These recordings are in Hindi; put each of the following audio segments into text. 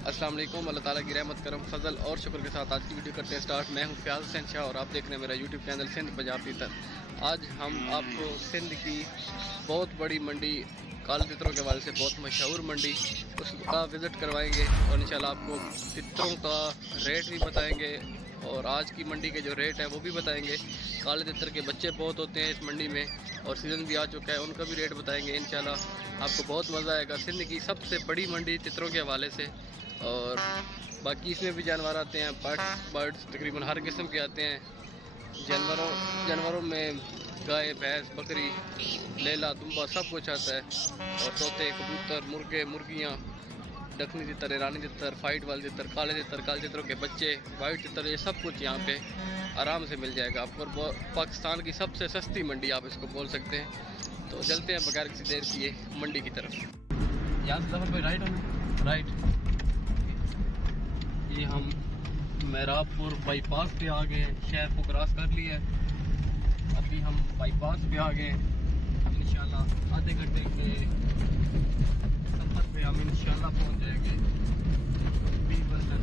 अस्सलाम वालेकुम। अल्लाह ताला की रहमत करम फजल और शुक्र के साथ आज की वीडियो करते हैं स्टार्ट। मैं हूं फयाज हुसैन शाह और आप देख रहे हैं मेरा यूट्यूब चैनल सिंध पंजाब तीतर। आज हम आपको सिंध की बहुत बड़ी मंडी काले तितरों के हवाले से बहुत मशहूर मंडी उसका विज़िट करवाएंगे और इंशाल्लाह आपको तितरों का रेट भी बताएंगे और आज की मंडी के जो रेट है वो भी बताएंगे। काले तितर के बच्चे बहुत होते हैं इस मंडी में और सीज़न भी आ चुका है, उनका भी रेट बताएंगे इंशाल्लाह। आपको बहुत मज़ा आएगा। सिंध की सबसे बड़ी मंडी तितरों के हवाले से और बाकी इसमें भी जानवर आते हैं, बर्ड्स तकरीबन हर किस्म के आते हैं। जानवरों में गाय, भैंस, बकरी, लैला, दुम्बा सब कुछ आता है और तोते, कबूतर, मुर्गे, मुर्गियाँ, दखनी तितर, ईरानी तितर, फाइट वाले तितर, काले तितरों के बच्चे, वाइट तितर, ये सब कुछ यहाँ पे आराम से मिल जाएगा आपको। और पाकिस्तान की सबसे सस्ती मंडी आप इसको बोल सकते हैं। तो चलते हैं बगैर किसी देर किए मंडी की तरफ। यहाँ से जफर भाई राइट ये हम मेहराबपुर बाईपास पे आ गए, शहर को क्रॉस कर लिया है। अभी हम बाईपास पे आ गए। इंशाल्लाह आधे घंटे के सफर पे हम इंशाल्लाह पहुंच जाएंगे 20%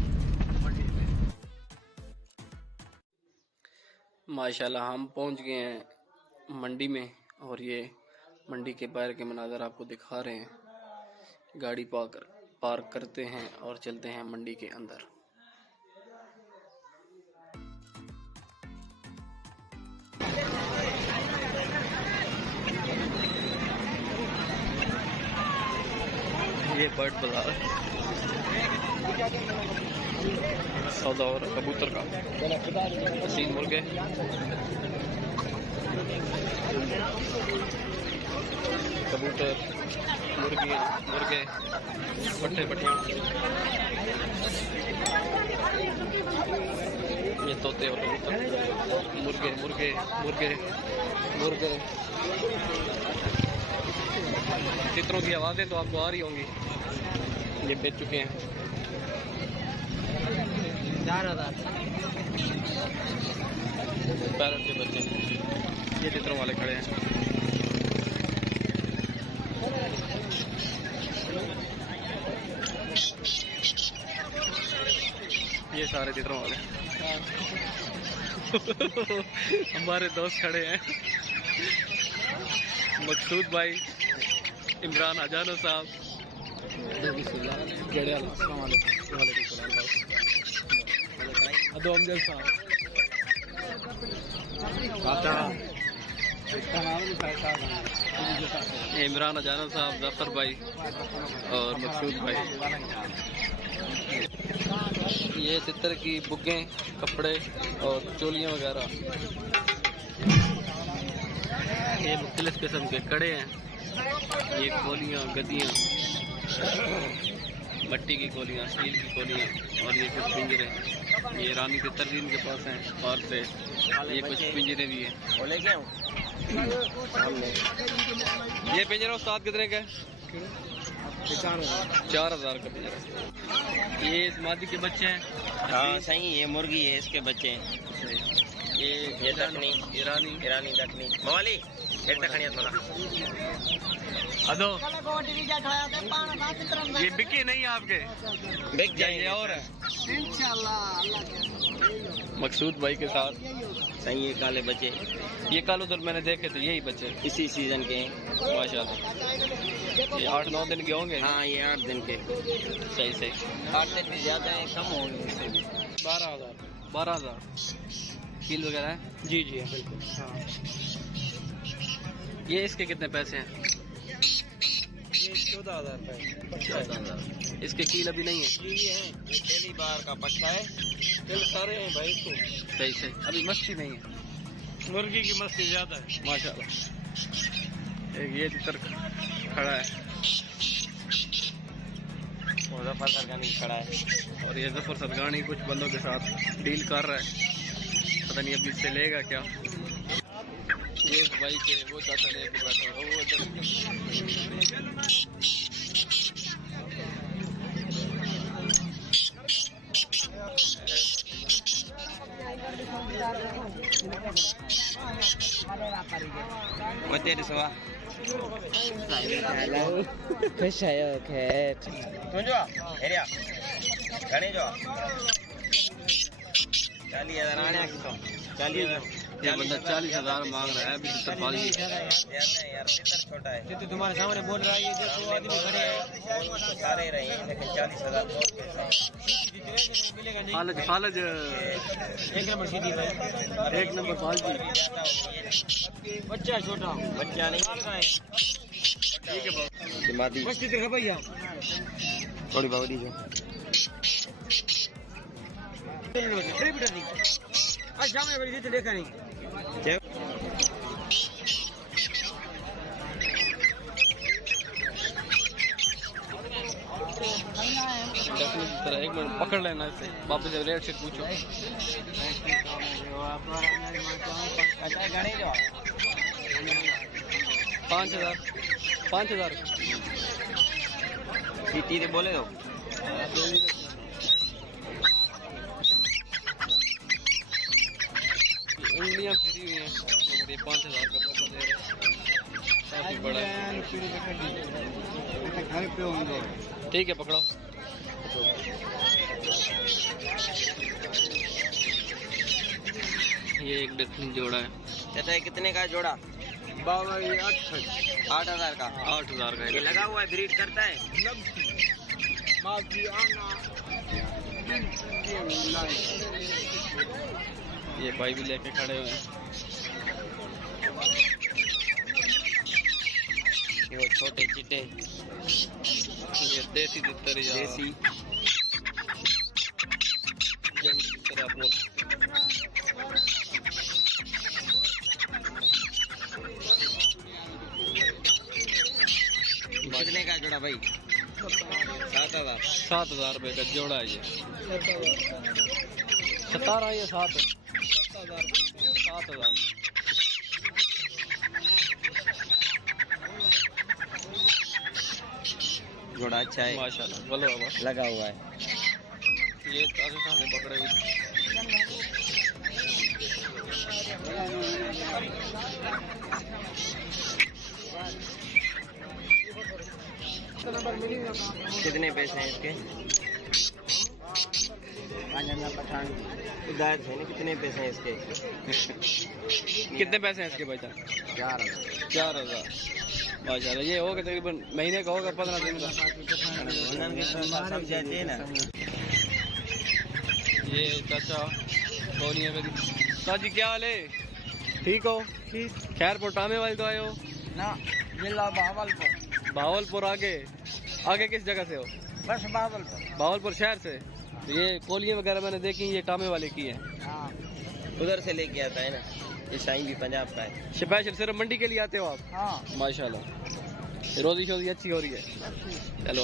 मंडी में। माशाल्लाह हम पहुंच गए हैं मंडी में और ये मंडी के बाहर के मनाज़र आपको दिखा रहे हैं। गाड़ी पार्क करते हैं और चलते हैं मंडी के अंदर। ये बर्ड बाजार सौदा और कबूतर का, हसीन मुर्गे, कबूतर, मुर्गे, पट्टियाँ, ये तोते और कबूतर, मुर्गे। तितरों की आवाज़ें तो आपको आ रही होंगी। ये बेच चुके हैं 4,000 पैरट के बच्चे। ये तितरों वाले खड़े हैं। ये सारे तितरों वाले हमारे दोस्त खड़े हैं, मकसूद भाई, इमरान अजानो साहब, अदो अमजद साहब, इमरान अजानो साहब, जफर भाई और मकसूद भाई। ये तितर की बुकें, कपड़े और चोलियाँ वगैरह, ये मुख्तलिफ किस्म के कड़े हैं। ये कोलियाँ, गद्दियाँ, मट्टी की कोलियाँ, स्टील की कोलियाँ और ये कुछ पिंजरे। ये रानी तितर भी इनके पास हैं और से ये कुछ पिंजरे भी हैं। ये पिंजरा उस्ताद कितने का है? 4,000 का पिंजरा। ये मादी के बच्चे हैं। हाँ सही, ये मुर्गी है, इसके बच्चे हैं। ये दखनी, ईरानी दखनी मवाली थोड़ा अदो ये बिके नहीं आपके? बिक जाएंगे और है मकसूद भाई के साथ। सही है, काले बच्चे। ये काल उधर मैंने देखे थे, यही बच्चे इसी सीजन के हैं माशाल्लाह। ये 8-9 दिन के होंगे। हाँ ये 8 दिन के। सही 8 दिन भी ज्यादा है, कम होंगे। 12,000 कील वगैरह है। जी बिल्कुल। हाँ ये इसके कितने पैसे हैं? ये 14,000 रुपये। 14,000। इसके कील अभी नहीं है? ये पहली बार का पट्टा है, कल सारे हैं भाई इसको। सही अभी मस्ती नहीं है। मुर्गी की मस्ती ज्यादा है माशाल्लाह। एक ये तितर खड़ा है और जफर सरगानी खड़ा है और ये जफर सरगानी कुछ बंदों के साथ डील कर रहा है, पता नहीं अभी इससे लेगा क्या। ये भाई के वो चाचा लेके बैठा हो वो What did it say? Hello. Fish cat. तू जो एरिया घणे जो 40,000 आने की तो 40,000 ये बंदा 40,000 मांग रहा है अभी तितर पाली यार तितर छोटा है तो तुम्हारे सामने बोल रहा है ये देखो आदमी खड़े हैं तो सारे रहे हैं लेकिन 40,000 बहुत पैसा है मिलेगा नहीं फालज एक नंबर सीधी भाई 1 नंबर फालजी बच्चा है छोटा बच्चा नहीं ठीक है बाबू मादी बस इधर भैया थोड़ी बावड़ी जो आज सामने वाली तो देखा नहीं तरह 1 मिनट पकड़ लेना इसे वापस रेट से पूछो घणे जो 5,000 सीटी दे बोले दो उंगलियां फिरी हुई हैं मगर ये 5,000 का बकरा दे रहे हैं काफी बड़ा है ठीक है पकड़ो ये एक डकनी जोड़ा है चाचा ये कितने का जोड़ा 8,000 का 8,000 का ये लगा हुआ है ब्रीड करता है ये भाई भी लेके खड़े हुए हैं वो छोटे चिट्टे ये देसी तितर या देसी जंगली तितर आप बोल कितने का जोड़ा भाई 7,000 रुपये का जोड़ा है ये 17 या 7 7,000 जोड़ा अच्छा है माशाल्लाह बोलो अब लगा हुआ है ये काफी सारे पकड़े हुए कितने पैसे हैं इसके दाद है ना कितने पैसे हैं इसके कितने पैसे हैं इसके भाई साहब 4,000 माशाल्लाह ये होगा तकरीबन महीने का होगा 15 दिन का जाते हैं ना ये चाचा बोलिए चाची क्या हाल है ठीक हो खैर पोटामे वाले तो आए हो ना जिला भावलपुर आगे किस जगह से हो बस बावलपुर भावलपुर शहर से ये कोलियाँ वगैरह मैंने देखी ये टामे वाले की हैं हाँ उधर से लेके आता है ना ये शाही भी पंजाब का है स्पेशल सिर्फ मंडी के लिए आते हो आप हाँ माशाल्लाह रोजी शोजी अच्छी हो रही है चलो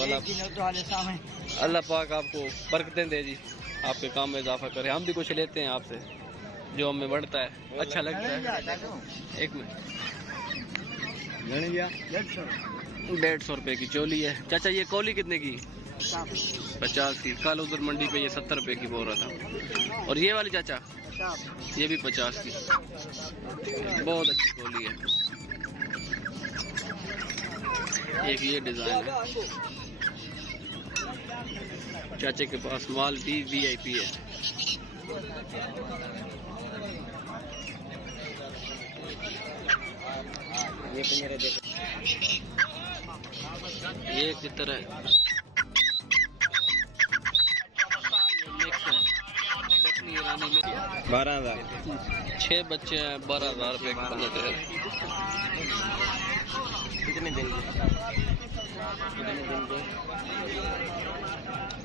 अल्लाह पाक आपको बरकतें दे जी आपके काम में इजाफा करे हम भी कुछ लेते हैं आपसे जो हमें बढ़ता है अच्छा लगता है 1 मिनट 150 रुपए की चोली है चाचा ये कोली कितने की 50 की कल उधर मंडी पे ये 70 रुपए की बोल रहा था और ये वाली चाचा ये भी 50 की बहुत अच्छी कोली है एक ये डिजाइन है चाचे के पास माल भी VIP है ये पिंजरे देखो ये कितना है 12,000 6 बच्चे हैं 12,000 रुपए का बजट है कितने दिन के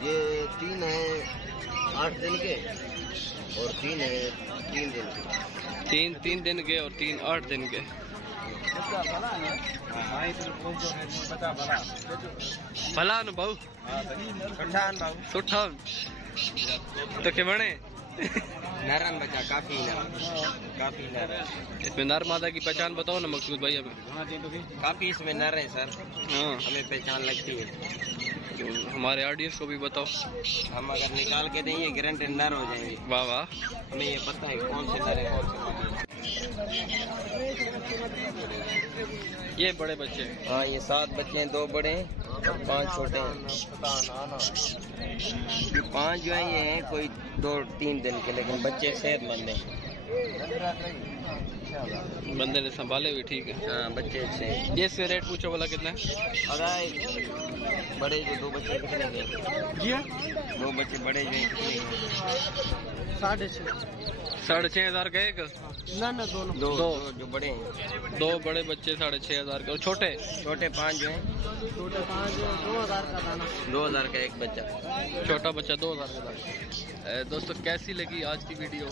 ये 3 है 8 दिन के और 3 है 3 दिन के 3 दिन के और 3 8 दिन के भला न भाऊ सुठा तो के बने नरम बचा काफी नर इसमें नर मादा की पहचान बताओ ना मकसूद भाई हमें काफी इसमें नर है सर हाँ हमें पहचान लगती है हमारे ऑडियंस को भी बताओ। हम अगर निकाल के देंगे गारंटी नर हो जाएंगे। वाह वाह, हमें ये पता है कौन से नर है कौन से मादी है। ये बड़े बच्चे। हाँ ये 7 बच्चे हैं, 2 बड़े हैं और 5 छोटे हैं। ये 5 जो है ये हैं कोई 2-3 दिन के, लेकिन बच्चे सेहतमंद हैं। बंदे ने संभाले भी ठीक है। हाँ बच्चे अच्छे हैं। ये से रेट पूछो वाला कितना है? अगर बड़े जो 2 बच्चे कितने के? जी 2 बच्चे बड़े जो हैं कितने के? 6.5 6,500 का एक। ना दोनों दो दो। जो बड़े हैं। 2 बड़े बच्चे 6,500 के, और छोटे छोटे 5 जो हैं छोटे 5 2000 का दाना। 2000 का एक बच्चा। छोटा बच्चा 2000 का दाम। दोस्तों कैसी लगी आज की वीडियो?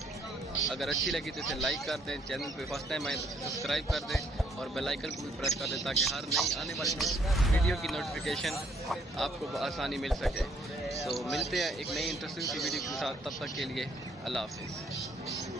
अगर अच्छी लगी तो इसे लाइक कर दें, चैनल पे फर्स्ट टाइम आए तो सब्सक्राइब कर दें और बेल आइकन को भी प्रेस कर दें ताकि हर नई आने वाली वीडियो की नोटिफिकेशन आपको आसानी मिल सके। तो मिलते हैं एक नई इंटरेस्टिंग सी वीडियो के साथ, तब तक के लिए अल्लाह हाफिज़।